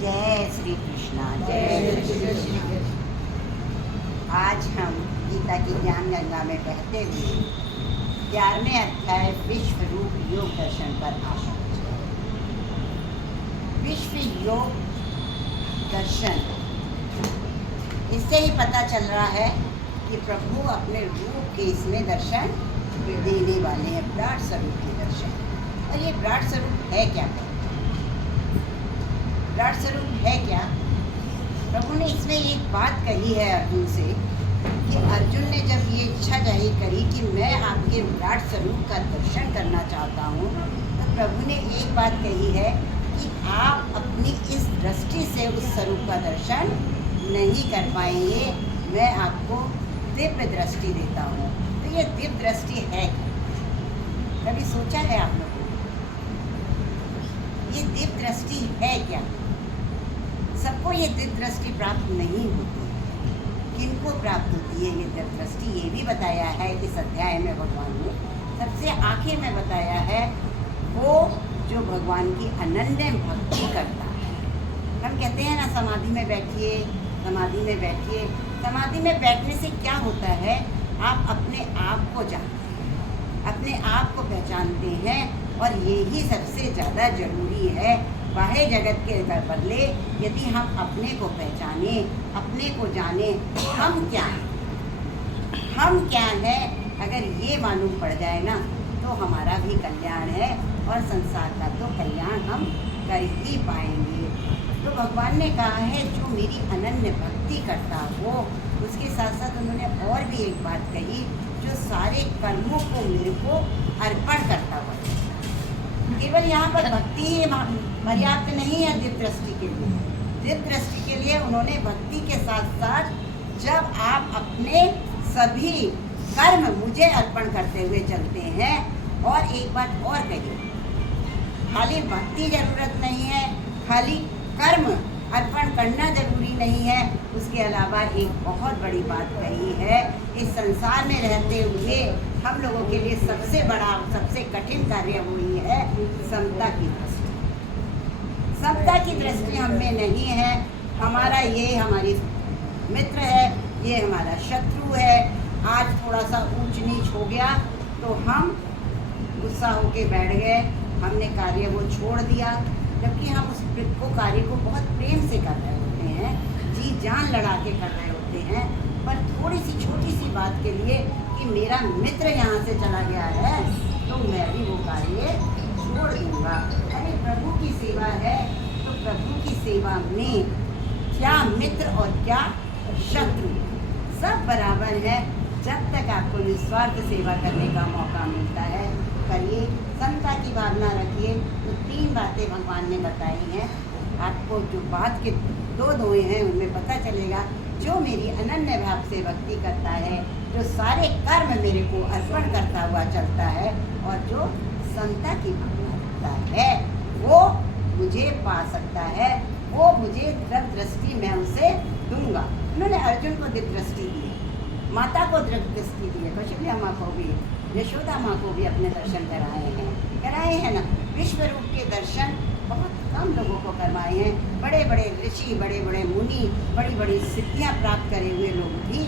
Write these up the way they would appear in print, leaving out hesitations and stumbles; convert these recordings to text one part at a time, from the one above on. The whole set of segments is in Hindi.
जय श्री कृष्णा। जय श्री कृष्णा। आज हम गीता की ज्ञान गंगा में बहते हुए 11वें अध्याय विश्व रूप योग दर्शन पर आशा। विश्व योग दर्शन, इससे ही पता चल रहा है कि प्रभु अपने रूप के इसमें दर्शन देने वाले हैं, विराट स्वरूप के दर्शन। और ये विराट स्वरूप है क्या? विराट स्वरूप है क्या? प्रभु ने इसमें एक बात कही है अर्जुन से कि अर्जुन ने जब ये इच्छा जाहिर करी कि मैं आपके विराट स्वरूप का दर्शन करना चाहता हूँ, तो प्रभु ने एक बात कही है कि आप अपनी इस दृष्टि से उस स्वरूप का दर्शन नहीं कर पाएंगे, मैं आपको दिव्य दृष्टि देता हूँ। तो ये दिव्य दृष्टि है क्या? कभी सोचा है आप लोगों ने ये दिव्य दृष्टि है क्या? सबको ये दिव्य दृष्टि प्राप्त नहीं होती। किनको प्राप्त होती है ये दिव्य दृष्टि? ये भी बताया है इस अध्याय में भगवान ने। सबसे आखिर में बताया है वो जो भगवान की अनन्य भक्ति करता है। हम कहते हैं ना, समाधि में बैठिए, समाधि में बैठिए। समाधि में बैठने से क्या होता है? आप अपने आप को जानते हैं, अपने आप को पहचानते हैं, और यही सबसे ज़्यादा जरूरी है। बाह्य जगत के बदले यदि हम अपने को पहचाने, अपने को जाने, हम क्या हैं, हम क्या हैं, अगर ये मालूम पड़ जाए ना, तो हमारा भी कल्याण है और संसार का तो कल्याण हम कर ही पाएंगे। तो भगवान ने कहा है जो मेरी अनन्य भक्ति करता हो। उसके साथ साथ उन्होंने और भी एक बात कही, जो सारे कर्मों को मेरे को अर्पण करता हुआ। केवल यहाँ पर भक्ति ही पर्याप्त नहीं है दिव्य दृष्टि के लिए। दिव्य दृष्टि के लिए उन्होंने भक्ति के साथ साथ जब आप अपने सभी कर्म मुझे अर्पण करते हुए चलते हैं, और एक बात और कही, खाली भक्ति जरूरत नहीं है, खाली कर्म अर्पण करना जरूरी नहीं है, उसके अलावा एक बहुत बड़ी बात कही है, इस संसार में रहते हुए हम लोगों के लिए सबसे बड़ा, सबसे कठिन कार्य वही है समता की दृष्टि। समता की दृष्टि हम में नहीं है। हमारा ये हमारी मित्र है, ये हमारा शत्रु है। आज थोड़ा सा ऊंच नीच हो गया तो हम गुस्सा होके बैठ गए, हमने कार्य वो छोड़ दिया, जबकि हम उस को कार्य को बहुत प्रेम से कर रहे होते हैं, जी जान लड़ा के कर रहे होते हैं। पर थोड़ी सी छोटी सी बात के लिए कि मेरा मित्र यहाँ से चला गया है तो मैं भी वो कार्य छोड़ दूँगा। अरे प्रभु की सेवा है, तो प्रभु की सेवा में क्या मित्र और क्या शत्रु, सब बराबर है। जब तक आपको निस्वार्थ सेवा करने का मौका मिलता है करिए, समता की भावना रखिए। तो 3 बातें भगवान ने बताई हैं। आपको जो बात के 2 दोए हैं उनमें पता चलेगा, जो मेरी अनन्य भाव से भक्ति करता है, जो सारे कर्म मेरे को अर्पण करता हुआ चलता है, और जो समता की भावना रखता है, वो मुझे पा सकता है, वो मुझे दिव्य दृष्टि मैं उसे दूंगा। उन्होंने अर्जुन को दिव्य दृष्टि दी, माता को दिव्य दृष्टि दी है, कौशल्या माँ को भी, यशोदा माँ को भी अपने दर्शन कराए हैं ना। विश्व रूप के दर्शन बहुत कम लोगों को करवाए हैं। बड़े बड़े ऋषि, बड़े बड़े मुनि, बड़ी बड़ी सिद्धियाँ प्राप्त करे हुए लोग भी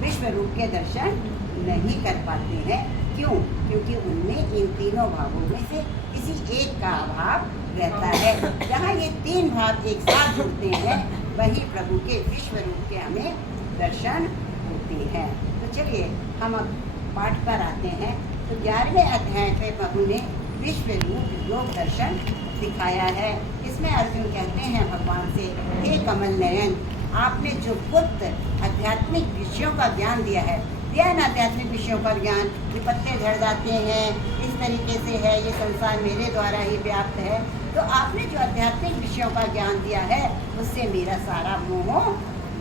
विश्व रूप के दर्शन नहीं कर पाते हैं। क्यों? क्योंकि उनमें इन तीनों भावों में से किसी एक का अभाव रहता है। जहाँ ये 3 भाव एक साथ जुड़ते हैं, वही प्रभु के विश्व रूप के हमें दर्शन होते हैं। तो चलिए हम अब पाठ पर आते हैं। तो 11वें अध्याय पे प्रभु ने विश्व रूप योग दर्शन दिखाया है। इसमें अर्जुन कहते हैं भगवान से, हे कमल नयन, आपने जो गुप्त आध्यात्मिक विषयों का ज्ञान दिया है ना, आध्यात्मिक विषयों का ज्ञान, ये पत्ते झड़ जाते हैं, इस तरीके से है, ये संसार मेरे द्वारा ही व्याप्त है। तो आपने जो आध्यात्मिक विषयों का ज्ञान दिया है, उससे मेरा सारा मोह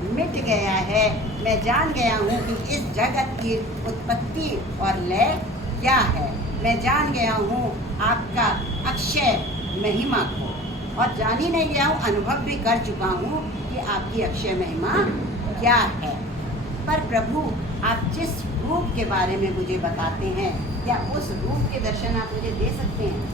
मिट गया है। मैं जान गया हूँ कि इस जगत की उत्पत्ति और लय क्या है। मैं जान गया हूँ आपका अक्षय महिमा को, और जान ही नहीं गया हूँ, अनुभव भी कर चुका हूँ कि आपकी अक्षय महिमा क्या है। पर प्रभु, आप जिस रूप के बारे में मुझे बताते हैं, क्या उस रूप के दर्शन आप मुझे दे सकते हैं?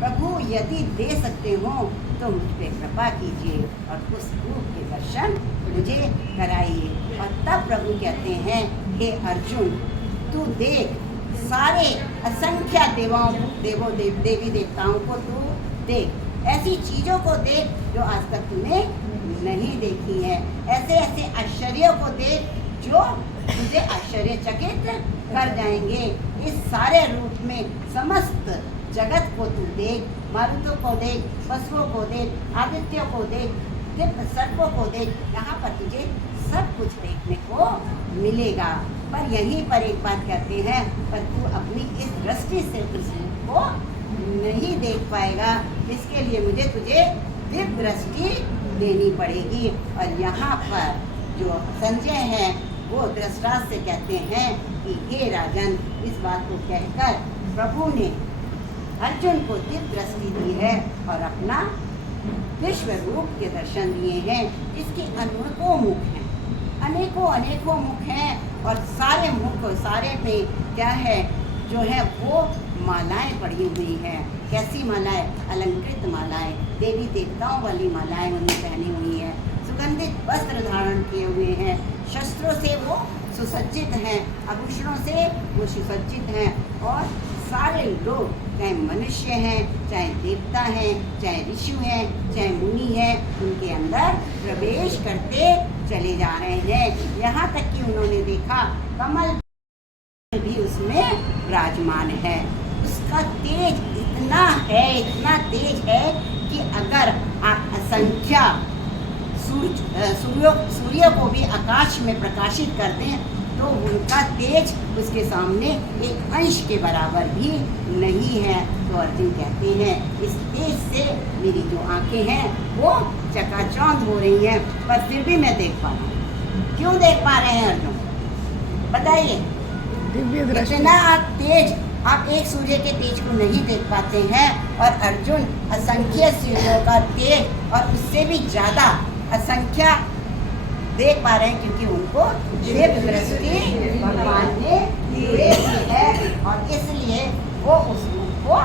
प्रभु, यदि दे सकते हो तो मुझ पर कृपा कीजिए और उस रूप के दर्शन मुझे कराइए। और तब प्रभु कहते हैं, हे अर्जुन, तू देख, सारे असंख्य देवी देवताओं को तू देख, ऐसी चीज़ों को देख जो आज तक तूने नहीं देखी है, ऐसे ऐसे आश्चर्यों को देख जो तुझे आश्चर्यचकित कर जाएंगे। इस सारे रूप में समस्त जगत को तू देख, मारुतों को देख, पशुओं को देख, आदित्यों को देख, दिव्य सर्पों को देख, यहाँ पर तुझे सब कुछ देखने को मिलेगा। पर यहीं पर एक बात कहते हैं, पर तू अपनी इस दृष्टि से उस रूप को नहीं देख पाएगा, इसके लिए मुझे तुझे दिव्य दृष्टि देनी पड़ेगी। और यहाँ पर जो संजय है वो धृतराष्ट्र से कहते हैं कि हे राजन, इस बात को कहकर प्रभु ने अर्जुन को दिव्य दृष्टि दी है और अपना विश्व रूप के दर्शन दिए हैं, जिसके अनेकों मुख हैं, अनेकों मुख हैं। और सारे मुख, सारे पे क्या है, जो है वो मालाएं पड़ी हुई हैं। कैसी मालाएं? अलंकृत मालाएं, देवी देवताओं वाली मालाएं उन्हें पहनी हुई है, सुगंधित वस्त्र धारण किए हुए हैं, शस्त्रों से वो सुसज्जित हैं, आभूषणों से वो सुसज्जित हैं। और सारे लोग, चाहे मनुष्य हैं, चाहे देवता हैं, चाहे ऋषि हैं, चाहे मुनि हैं, उनके अंदर प्रवेश करते चले जा रहे हैं। यहाँ तक कि उन्होंने देखा कमल भी उसमें विराजमान है। उसका तेज इतना तेज है कि अगर आप असंख्य सूर्य को भी आकाश में प्रकाशित कर दें तो उनका तेज उसके सामने एक अंश के बराबर भी नहीं है। तो अर्जुन कहते हैं, इस तेज से मेरी जो आंखें हैं वो चकाचौंध हो रही हैं, पर फिर भी मैं देख पा रहा हूँ। क्यों देख पा रहे हैं अर्जुन, बताइए? इतना तेज, आप एक सूर्य के तेज को नहीं देख पाते हैं, और अर्जुन असंख्य सूर्यों का तेज और उससे भी ज़्यादा असंख्य देख पा रहे हैं, क्योंकि उनको दिव्य दृष्टि भगवान ने दी है और इसलिए वो उस रूप को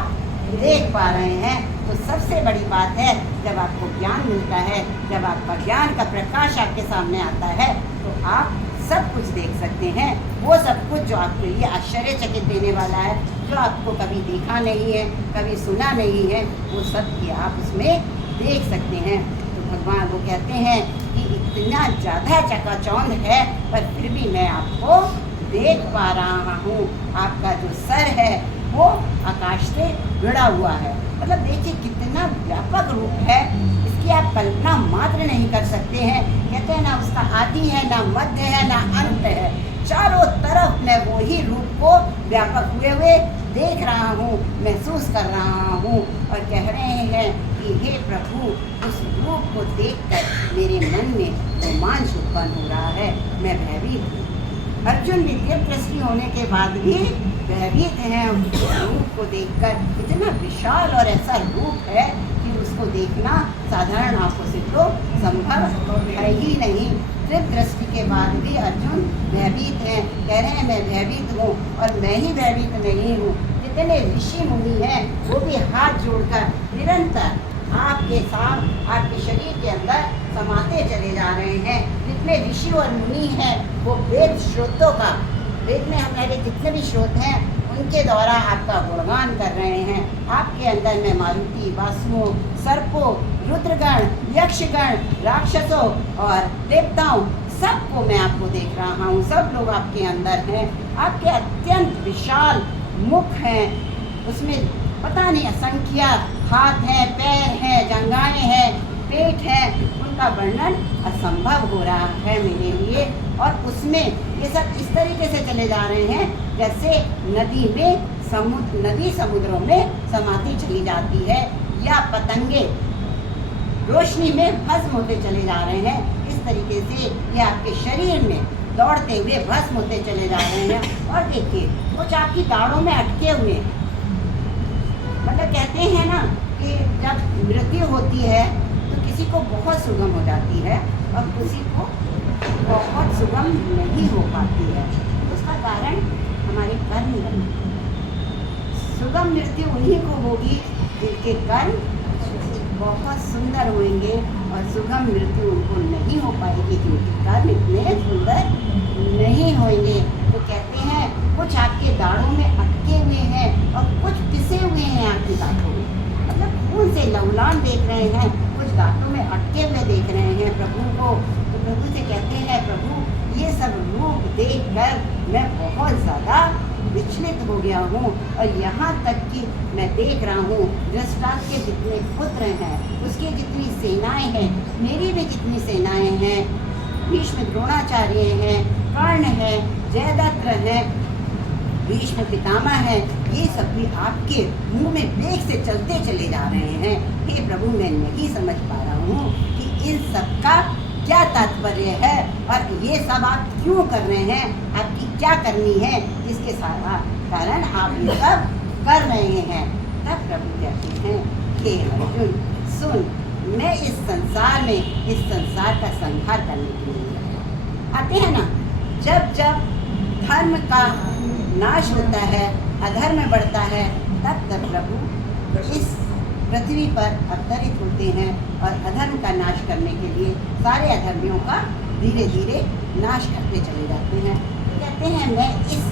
देख पा रहे हैं। तो सबसे बड़ी बात है, जब आपको ज्ञान मिलता है, जब आपका ज्ञान का प्रकाश आपके सामने आता है, तो आप सब कुछ देख सकते हैं। वो सब कुछ जो आपके लिए आश्चर्यचकित देने वाला है, जो आपको कभी देखा नहीं है, कभी सुना नहीं है, वो सब भी आप उसमें देख सकते हैं। तो भगवान वो कहते हैं कि इतना ज़्यादा चकाचौंध है, पर फिर भी मैं आपको देख पा रहा हूँ। आपका जो सर है वो आकाश से जुड़ा हुआ है। मतलब देखिए कितना व्यापक रूप है, इसकी आप कल्पना मात्र नहीं कर सकते हैं। कहते हैं ना, उसका आदि है, ना मध्य है, ना अंत है, चारों तरफ मैं वो ही रूप को व्यापक हुए देख रहा हूँ, महसूस कर रहा हूँ। और कह रहे हैं कि हे प्रभु, उस रूप को देखकर मेरे मन में रोमांच उत्पन्न हो रहा है, मैं भयभीत हूँ। अर्जुन भी दिव्य दृष्टि होने के बाद भी भयभीत हैं उस रूप को देखकर। इतना विशाल और ऐसा रूप है कि उसको देखना साधारण आंखों से तो संभव है ही नहीं। दिव्य दृष्टि के बाद भी अर्जुन भयभीत हैं, कह रहे हैं मैं भयभीत हूँ, और मैं ही भयभीत नहीं हूँ। जितने ऋषि मुनि हैं वो भी हाथ जोड़कर निरंतर आपके साथ, आपके शरीर के अंदर समाते चले जा रहे हैं। जितने ऋषि और मुनि हैं वो वेद स्रोतों का, वेद में हमारे जितने भी स्रोत हैं उनके द्वारा आपका गुणगान कर रहे हैं। आपके अंदर में मारुति, वासुओं, सर्पों, रुद्रगण, यक्षगण, राक्षसों और देवताओं, सबको मैं आपको देख रहा हूँ। सब लोग आपके अंदर हैं। आपके अत्यंत विशाल मुख हैं, उसमें पता नहीं असंख्य हाथ हैं, पैर हैं, जंघाएं हैं, पेट है, उनका वर्णन असंभव हो रहा है मेरे लिए। और उसमें ये सब इस तरीके से चले जा रहे हैं जैसे नदी समुद्रों में समाती चली जाती है, या पतंगे रोशनी में भस्म होते चले जा रहे हैं। इस तरीके से ये आपके शरीर में दौड़ते हुए भस्म होते चले जा रहे हैं। और देखिए कुछ आपकी दाढ़ों में अटके हुए हैं। मतलब कहते हैं ना कि जब मृत्यु होती है तो किसी को बहुत सुगम हो जाती है और किसी को बहुत सुगम नहीं हो पाती है। उसका कारण हमारे कर्म। सुगम मृत्यु उन्हीं को होगी जिनके कर्म बहुत सुंदर होंगे और सुगम मृत्यु उनको नहीं हो पाएगी, जिनके कर्म इतने सुंदर नहीं होंगे। तो कहते हैं कुछ आपके दाढ़ों में अटके हुए हैं और कुछ पिसे हुए हैं आपके दांतों में, मतलब खून से लवलान देख रहे हैं, कुछ दांतों में अटके हुए देख रहे हैं प्रभु को। तो प्रभु से कहते हैं प्रभु ये सब रूप देख कर मैं बहुत ज़्यादा विचलित हो गया हूँ, और यहाँ तक कि मैं देख रहा हूँ धृतराष्ट्र के जितने पुत्र हैं, उसकी जितनी सेनाएं हैं, मेरी भी जितनी सेनाएं हैं, भीष्म द्रोणाचार्य हैं, कर्ण है, जयद्रथ है, भीष्म पितामह है, ये सब भी आपके मुंह में वेग से चलते चले जा रहे हैं। हे प्रभु मैं नहीं समझ पा रहा हूँ कि इन सब का क्या तात्पर्य है और ये सब आप क्यों कर रहे हैं, आपकी क्या करनी है जिसके सारा कारण आप ये सब कर रहे हैं। तब प्रभु कहते हैं कि अर्जुन सुन, मैं इस संसार में इस संसार का संहार करने के लिए आते हैं ना, जब जब धर्म का नाश होता है, अधर्म बढ़ता है, तब तब प्रभु इस पृथ्वी पर अवतरित होते हैं और अधर्म का नाश करने के लिए सारे अधर्मियों का धीरे धीरे नाश करते चले जाते हैं। तो कहते हैं मैं इस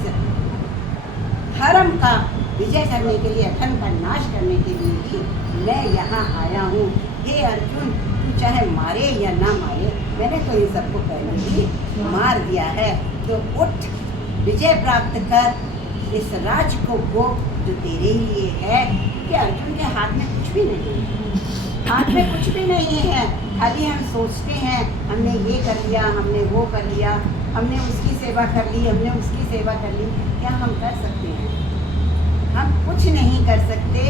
धर्म का विजय करने के लिए, अधर्म का नाश करने के लिए ही मैं यहाँ आया हूँ। हे अर्जुन तू चाहे मारे या ना मारे, मैंने तो इन सबको पहले ही मार दिया है, तो उठ विजय प्राप्त कर इस राज को भोग जो तेरे लिए है। कि अर्जुन के हाथ में कुछ भी नहीं है, हाथ में कुछ भी नहीं है, खाली हम सोचते हैं हमने ये कर लिया, हमने वो कर लिया, हमने उसकी सेवा कर ली, हमने उसकी सेवा कर ली। क्या हम कर सकते हैं? हम कुछ नहीं कर सकते।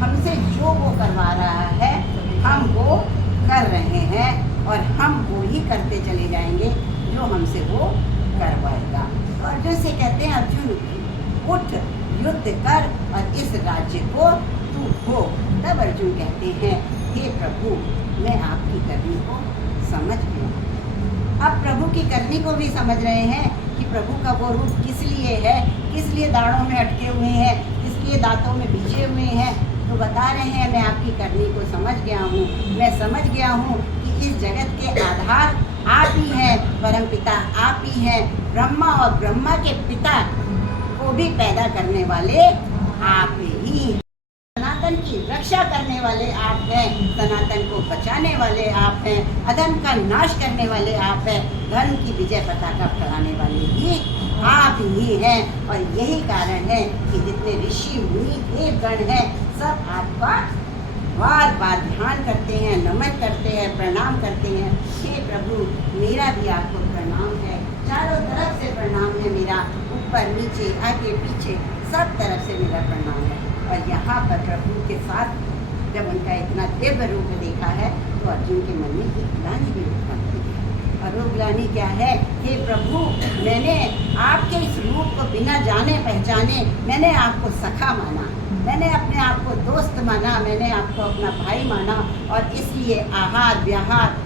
हमसे जो वो करवा रहा है हम वो कर रहे हैं और हम वो ही करते चले जाएंगे जो हमसे वो करवाएगा। और अर्जुन से कहते हैं अर्जुन उठ युद्ध कर और इस राज्य को तू हो। तब अर्जुन कहते हैं हे प्रभु मैं आपकी करनी को समझ गया। अब प्रभु की करनी को भी समझ रहे हैं कि प्रभु का वो रूप किस लिए है, किस लिए दाढ़ों में अटके हुए हैं, किस लिए दांतों में बिछे हुए हैं। तो बता रहे हैं मैं आपकी करनी को समझ गया हूँ, मैं समझ गया हूँ कि इस जगत के आधार आप ही हैं, परमपिता आप ही हैं, ब्रह्मा और ब्रह्मा के पिता को भी पैदा करने वाले आप ही, सनातन की रक्षा करने वाले आप हैं, सनातन को बचाने वाले आप हैं, अधर्म का नाश करने वाले आप हैं, धर्म की विजय पताका फहराने वाले ही आप ही हैं। और यही कारण है कि जितने ऋषि मुनि देवगण हैं सब आपका बार बार ध्यान करते हैं, नमन करते हैं, प्रणाम करते हैं। हे प्रभु मेरा भी आपको प्रणाम है, चारों तरफ से प्रणाम है मेरा, ऊपर नीचे आगे पीछे सब तरफ से मेरा प्रणाम है। और यहाँ पर प्रभु के साथ जब उनका इतना दिव्य रूप देखा है तो अर्जुन के मन में एक ग्लानि भी उत्पन्न हुई है। और वो ग्लानि क्या है? हे प्रभु मैंने आपके इस रूप को बिना जाने पहचाने मैंने आपको सखा माना, मैंने अपने आप को दोस्त माना, मैंने आपको अपना भाई माना, और इसलिए आहार व्यवहार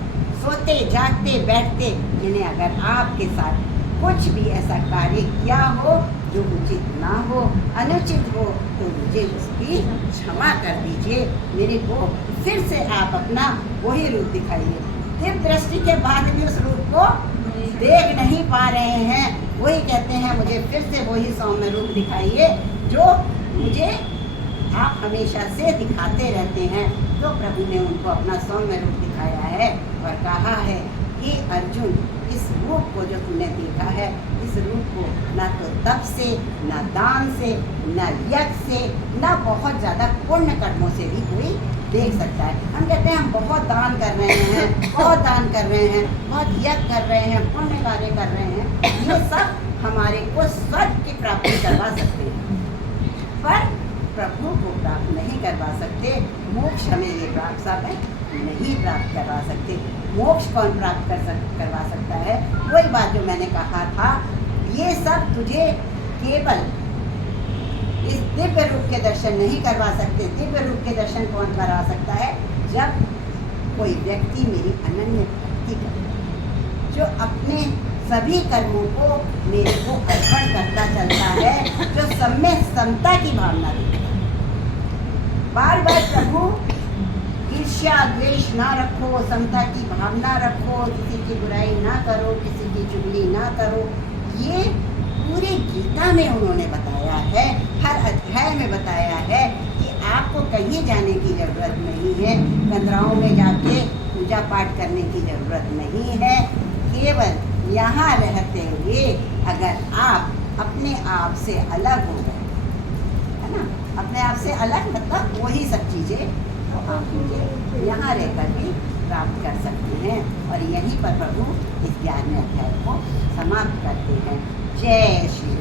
सोते जागते बैठते मैंने अगर आपके साथ कुछ भी ऐसा कार्य किया हो जो उचित ना हो, अनुचित हो, तो मुझे उसकी क्षमा कर दीजिए। मेरे को फिर से आप अपना वही रूप दिखाइए। दिव्य दृष्टि के बाद भी उस रूप को देख नहीं पा रहे हैं, वही कहते हैं मुझे फिर से वही सौम्य रूप दिखाइए जो मुझे आप हमेशा से दिखाते रहते हैं। तो प्रभु ने उनको अपना सौम्य रूप दिखाया है और कहा है कि अर्जुन इस रूप को जो तूने देखा है, इस रूप को ना तो तप से, ना दान से, ना यज्ञ से, ना बहुत ज़्यादा पुण्य कर्मों से भी कोई देख सकता है। हम कहते हैं हम बहुत दान कर रहे हैं, बहुत दान कर रहे हैं, बहुत यज्ञ कर रहे हैं, पुण्य कार्य कर रहे हैं, ये सब हमारे को स्वर्ग की प्राप्ति करवा सकते हैं, पर प्रभु को प्राप्त नहीं करवा सकते। मोक्ष हमें ये प्राप्त सब नहीं प्राप्त करवा सकते। मोक्ष कौन प्राप्त करवा सकता है? वही बात जो मैंने कहा था, ये सब तुझे केवल इस दिव्य रूप के दर्शन नहीं करवा सकते। दिव्य रूप के दर्शन कौन करवा सकता है? जब कोई व्यक्ति मेरी अनन्य भक्ति करे, जो अपने सभी कर्मों को मेरे को अर्पण करता चलता है, जो सब में समता की भावना देता है। बार बार प्रभु ईर्ष्या द्वेष ना रखो, समता की भावना रखो, किसी की बुराई ना करो, किसी की चुगली ना करो। ये पूरे गीता में उन्होंने बताया है, हर अध्याय में बताया है कि आपको कहीं जाने की जरूरत नहीं है, कंदराओं में जाके पूजा पाठ करने की जरूरत नहीं है। केवल यहाँ रहते हुए अगर आप अपने आप से अलग हो गए, है ना, अपने आप से अलग मतलब वही सब चीज़ें तो आप मुझे यहाँ रहकर भी प्राप्त कर सकते हैं। और यहीं पर प्रभु इस 11वें अध्याय को समाप्त करते हैं। जय श्री